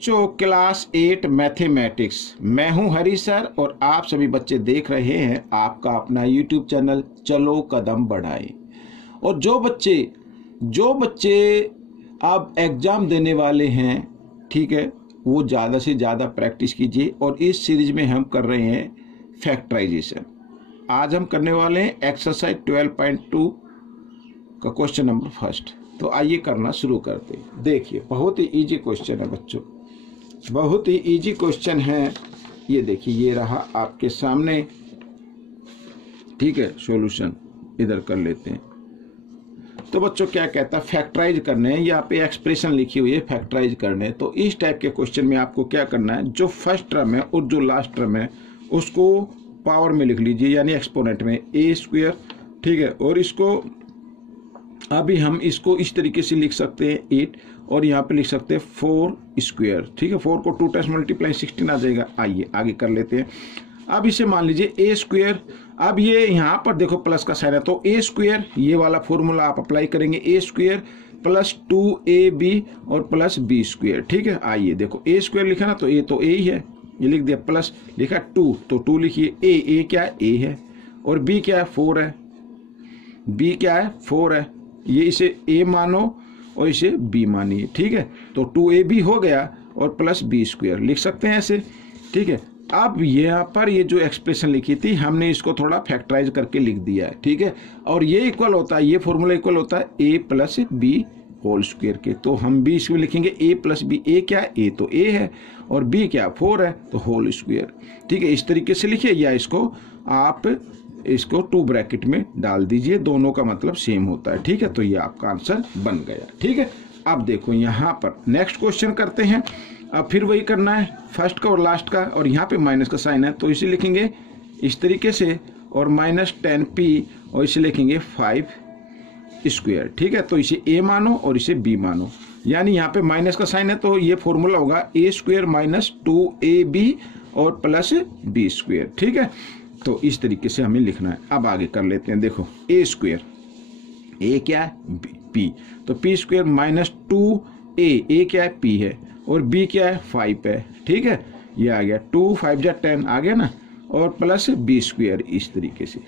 बच्चों class 8 mathematics, मैं हूं हरी सर और आप सभी बच्चे देख रहे हैं आपका अपना यूट्यूब चैनल चलो कदम बढ़ाएं। और जो बच्चे अब एग्ज़ाम देने वाले हैं, ठीक है, वो ज़्यादा से ज़्यादा प्रैक्टिस कीजिए। और इस सीरीज में हम कर रहे हैं फैक्टराइजेशन। आज हम करने वाले हैं एक्सरसाइज 12.2 का क्वेश्चन नंबर फर्स्ट। तो आइए करना शुरू करते हैं। देखिए, बहुत ही इजी क्वेश्चन है बच्चों, बहुत ही इजी क्वेश्चन है। ये देखिए, ये रहा आपके सामने, ठीक है। सॉल्यूशन इधर कर लेते हैं। तो बच्चों क्या कहता है, फैक्टराइज करने हैं। यहाँ पे एक्सप्रेशन लिखी हुई है, फैक्टराइज करने। तो इस टाइप के क्वेश्चन में आपको क्या करना है, जो फर्स्ट टर्म है और जो लास्ट टर्म है उसको पावर में लिख लीजिए, यानी एक्सपोनेंट में ए स्क्वायर, ठीक है। और इसको अभी हम इसको इस तरीके से लिख सकते हैं 8, और यहाँ पे लिख सकते हैं 4 स्क्वायर, ठीक है। 4 को 2 टाइम्स मल्टीप्लाई 16 आ जाएगा। आइए आगे कर लेते हैं। अब इसे मान लीजिए ए स्क्वायर। अब ये यहाँ पर देखो प्लस का साइन है, तो ए स्क्वायर, ये वाला फॉर्मूला आप अप्लाई करेंगे, ए स्क्वायर प्लस 2ab और प्लस बी स्क्वायर, ठीक है। आइए देखो, ए स्क्वायर लिखा ना, तो ए ही है, ये लिख दिया, प्लस लिखा 2 तो 2 लिखिए। ए क्या है, ए है, और बी क्या है, 4 है। बी क्या है, 4 है। ये इसे a मानो और इसे b मानिए, ठीक है। तो 2ab हो गया और प्लस बी स्क्वायर लिख सकते हैं ऐसे, ठीक है। अब यहाँ पर ये जो एक्सप्रेशन लिखी थी हमने इसको थोड़ा फैक्टराइज करके लिख दिया है, ठीक है। और ये इक्वल होता है, ये फॉर्मूला इक्वल होता है a plus B whole square के। तो हम b इसमें लिखेंगे a प्लस बी। a क्या है, a तो a है, और b क्या 4 है, तो होल स्क्वायर, ठीक है। इस तरीके से लिखिए, या इसको आप इसको 2 ब्रैकेट में डाल दीजिए, दोनों का मतलब सेम होता है, ठीक है। तो ये आपका आंसर बन गया, ठीक है। अब देखो यहाँ पर नेक्स्ट क्वेश्चन करते हैं। अब फिर वही करना है, फर्स्ट का और लास्ट का, और यहाँ पे माइनस का साइन है, तो इसे लिखेंगे इस तरीके से, और माइनस 10p, और इसे लिखेंगे 5 स्क्वायर, ठीक है। तो इसे a मानो और इसे b मानो, यानी यहाँ पे माइनस का साइन है, तो ये फॉर्मूला होगा a स्क्वायर माइनस 2ab और प्लस b स्क्वायर, ठीक है। तो इस तरीके से हमें लिखना है। अब आगे कर लेते हैं। देखो, ए स्क्वायर, ए क्या है, पी, तो पी स्क्वायर माइनस 2a, ए क्या है, पी है, और बी क्या है, 5 है, ठीक है। ये आ गया 2 5 जा 10 आ गया ना, और प्लस बी स्क्वायर इस तरीके से।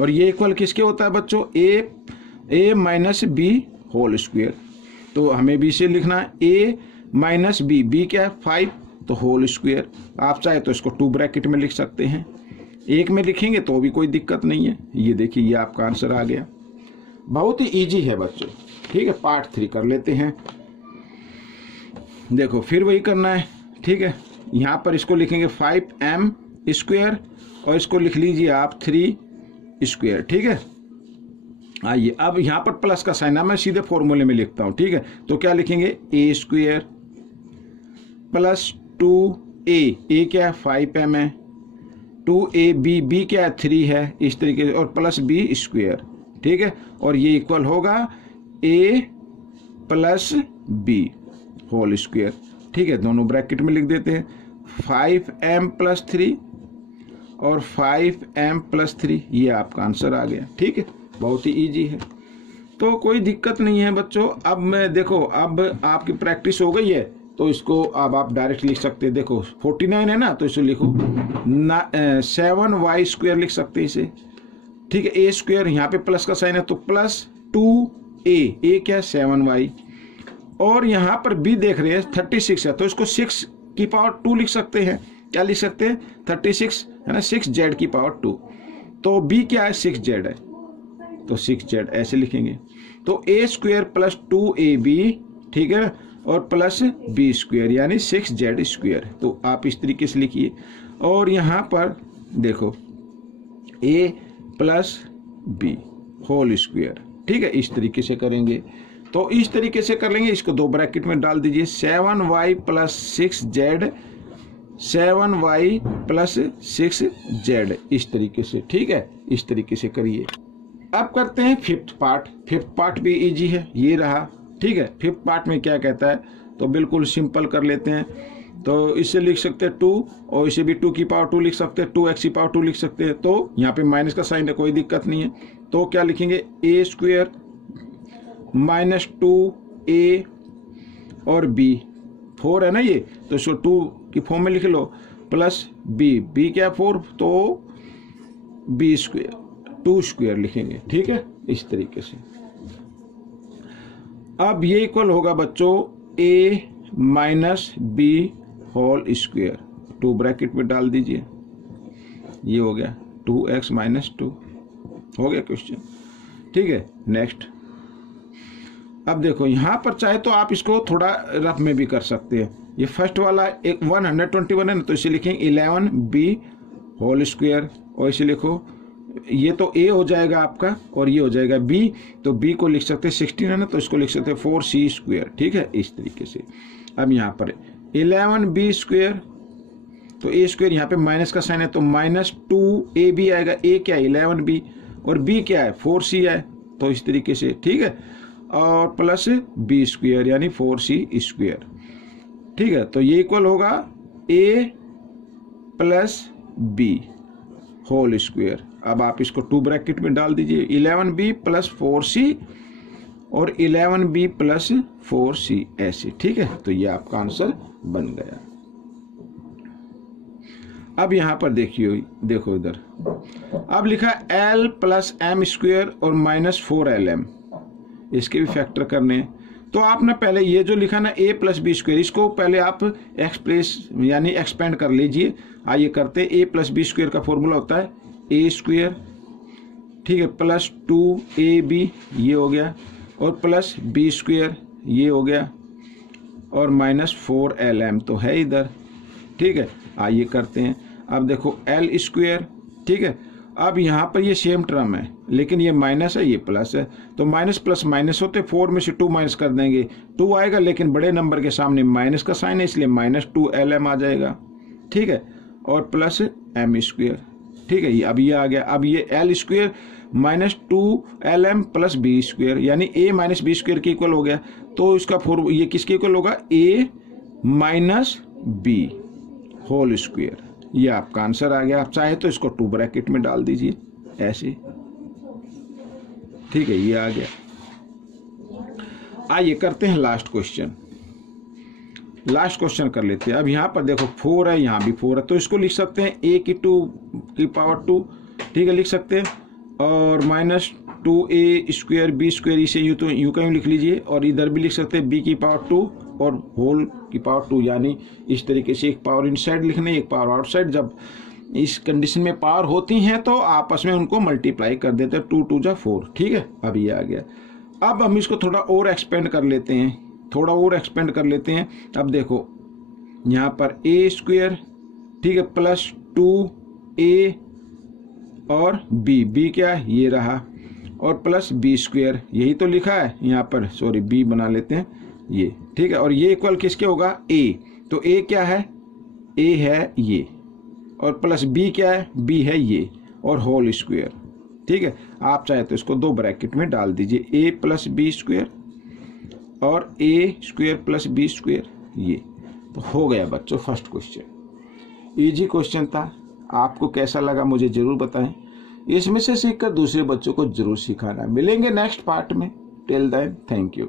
और ये इक्वल किसके होता है बच्चों, ए माइनस बी होल स्क्वायर। तो हमें बी से लिखना है ए माइनस बी, बी क्या है 5, तो होल स्क्वायर। आप चाहे तो इसको 2 ब्रैकेट में लिख सकते हैं, एक में लिखेंगे तो भी कोई दिक्कत नहीं है। ये देखिए, ये आपका आंसर आ गया। बहुत ही इजी है बच्चों, ठीक है। पार्ट 3 कर लेते हैं। देखो, फिर वही करना है, ठीक है। यहाँ पर इसको लिखेंगे 5m स्क्वायर, और इसको लिख लीजिए आप 3 स्क्वायर, ठीक है। आइए, अब यहाँ पर प्लस का साइन है, मैं सीधे फॉर्मूले में लिखता हूँ, ठीक है। तो क्या लिखेंगे, a स्क्वायर प्लस 2a क्या है 5m है, 2ab, b क्या है 3 है, इस तरीके से, और प्लस b स्क्वायर, ठीक है। और ये इक्वल होगा a plus b whole square, ठीक है। दोनों ब्रैकेट में लिख देते हैं, 5m प्लस 3 और 5m प्लस 3, ये आपका आंसर आ गया, ठीक है। बहुत ही इजी है, तो कोई दिक्कत नहीं है बच्चों। अब मैं देखो, अब आपकी प्रैक्टिस हो गई है, तो इसको अब आप डायरेक्ट लिख सकते हैं। देखो 49 है ना, तो इसे लिखो 7y स्क्वायर लिख सकते हैं इसे, ठीक है। ए स्क्वायर, यहाँ पे प्लस का साइन है, तो प्लस 2a, ए क्या है 7y, और यहाँ पर b देख रहे हैं 36 है, तो इसको 6 की पावर 2 लिख सकते हैं। क्या लिख सकते हैं, 36 है ना, 6z की पावर 2, तो b क्या है 6z है, तो 6z ऐसे लिखेंगे। तो a स्क्वायर प्लस 2ab, ठीक है, और प्लस बी स्क्वायर यानी 6z स्क्वायर। तो आप इस तरीके से लिखिए। और यहाँ पर देखो a plus B whole square, ठीक है, इस तरीके से करेंगे। तो इस तरीके से कर लेंगे, इसको 2 ब्रैकेट में डाल दीजिए, 7y plus 6z, 7y plus 6z, इस तरीके से, ठीक है। इस तरीके से करिए। अब करते हैं फिफ्थ पार्ट। फिफ्थ पार्ट भी इजी है, ये रहा, ठीक है। फिफ्थ पार्ट में क्या कहता है, तो बिल्कुल सिंपल कर लेते हैं। तो इसे लिख सकते हैं 2, और इसे भी 2 की पावर 2 लिख सकते हैं, 2x की पावर 2 लिख सकते हैं। तो यहाँ पे माइनस का साइन है, कोई दिक्कत नहीं है। तो क्या लिखेंगे, a स्क्वायर माइनस 2a और b 4 है ना ये, तो इसको 2 की फॉर्म में लिख लो, प्लस बी क्या 4, तो बी स्क्वायर 2 स्क्वायर लिखेंगे, ठीक है, इस तरीके से। अब ये इक्वल होगा बच्चों a minus B whole square, 2 bracket में डाल दीजिए, ये हो गया 2x माइनस 2, हो गया क्वेश्चन, ठीक है। नेक्स्ट, अब देखो यहाँ पर चाहे तो आप इसको थोड़ा रफ में भी कर सकते हैं। ये फर्स्ट वाला एक 121 है ना, तो इसे लिखेंगे 11b होल स्क्वायर, और इसे लिखो, ये तो a हो जाएगा आपका और ये हो जाएगा b, तो b को लिख सकते हैं 16 है ना, तो इसको लिख सकते हैं 4c स्क्वायर, ठीक है, इस तरीके से। अब यहाँ पर 11b स्क्वायर, तो a स्क्वायर यहाँ पे माइनस का साइन है, तो माइनस 2ab आएगा, a क्या है 11b और b क्या है 4c है, तो इस तरीके से, ठीक है, और प्लस b स्क्वायर यानी 4c स्क्वायर, ठीक है। तो ये इक्वल होगा a plus b whole square. अब आप इसको 2 ब्रैकेट में डाल दीजिए, 11b प्लस 4c और 11b प्लस 4c ऐसे, ठीक है, तो ये आपका आंसर बन गया। अब यहां पर देखिए, देखो इधर, अब लिखा l प्लस एम स्क्वायर और माइनस 4lm, इसके भी फैक्टर करने हैं। तो आपने पहले ये जो लिखा ना a प्लस बी स्क्वायर, इसको पहले आप एक्सप्रेस यानी एक्सपेंड कर लीजिए। आइए करते, a प्लस बी स्क्वायर का फॉर्मूला होता है a स्क्वायर, ठीक है, प्लस 2ab ये हो गया, और प्लस b स्क्वायर ये हो गया, और माइनस 4lm तो है इधर, ठीक है। आइए करते हैं, अब देखो l स्क्वायर, ठीक है। अब यहाँ पर ये सेम टर्म है, लेकिन ये माइनस है ये प्लस है, तो माइनस प्लस माइनस होते, 4 में से 2 माइनस कर देंगे, 2 आएगा, लेकिन बड़े नंबर के सामने माइनस का साइन है, इसलिए माइनस 2lm आ जाएगा, ठीक है, और प्लस एम स्क्वायर, ठीक है। ये अब ये आ गया, अब ये l square minus 2lm plus B square यानी a माइनस बी स्क्वायर के इक्वल हो गया, तो इसका ये किसके इक्वल होगा a minus B whole square, ये आपका आंसर आ गया। आप चाहे तो इसको 2 ब्रैकेट में डाल दीजिए ऐसे, ठीक है, ये आ गया। आइए करते हैं लास्ट क्वेश्चन, लास्ट क्वेश्चन कर लेते हैं। अब यहाँ पर देखो 4 है, यहाँ भी 4 है, तो इसको लिख सकते हैं a की 2 की पावर 2, ठीक है, लिख सकते हैं, और minus 2a square B square, इसे यूँ तो यूँ का यूँ लिख लीजिए, और इधर भी लिख सकते हैं b की पावर 2 और होल की पावर 2, यानी इस तरीके से एक पावर इनसाइड लिखने, एक पावर आउटसाइड। जब इस कंडीशन में पावर होती हैं तो आपस में उनको मल्टीप्लाई कर देते हैं, 2 2 जा 4, ठीक है। अब ये आ गया। अब हम इसको थोड़ा और एक्सपेंड कर लेते हैं, थोड़ा और एक्सपेंड कर लेते हैं। अब देखो यहाँ पर a स्क्वायर, ठीक है, प्लस 2a और b क्या है ये रहा, और प्लस b स्क्वायर, यही तो लिखा है यहाँ पर, सॉरी b बना लेते हैं ये, ठीक है, और ये इक्वल किसके होगा a, तो a क्या है a है ये, और प्लस b क्या है b है ये, और होल स्क्वायर, ठीक है। आप चाहे तो इसको 2 ब्रैकेट में डाल दीजिए, a प्लस बी स्क्वायर और a square plus B square, ये तो हो गया बच्चों फर्स्ट क्वेश्चन। इजी क्वेश्चन था, आपको कैसा लगा मुझे जरूर बताएं, इसमें से सीखकर दूसरे बच्चों को जरूर सिखाना। मिलेंगे नेक्स्ट पार्ट में, टिल देन थैंक यू।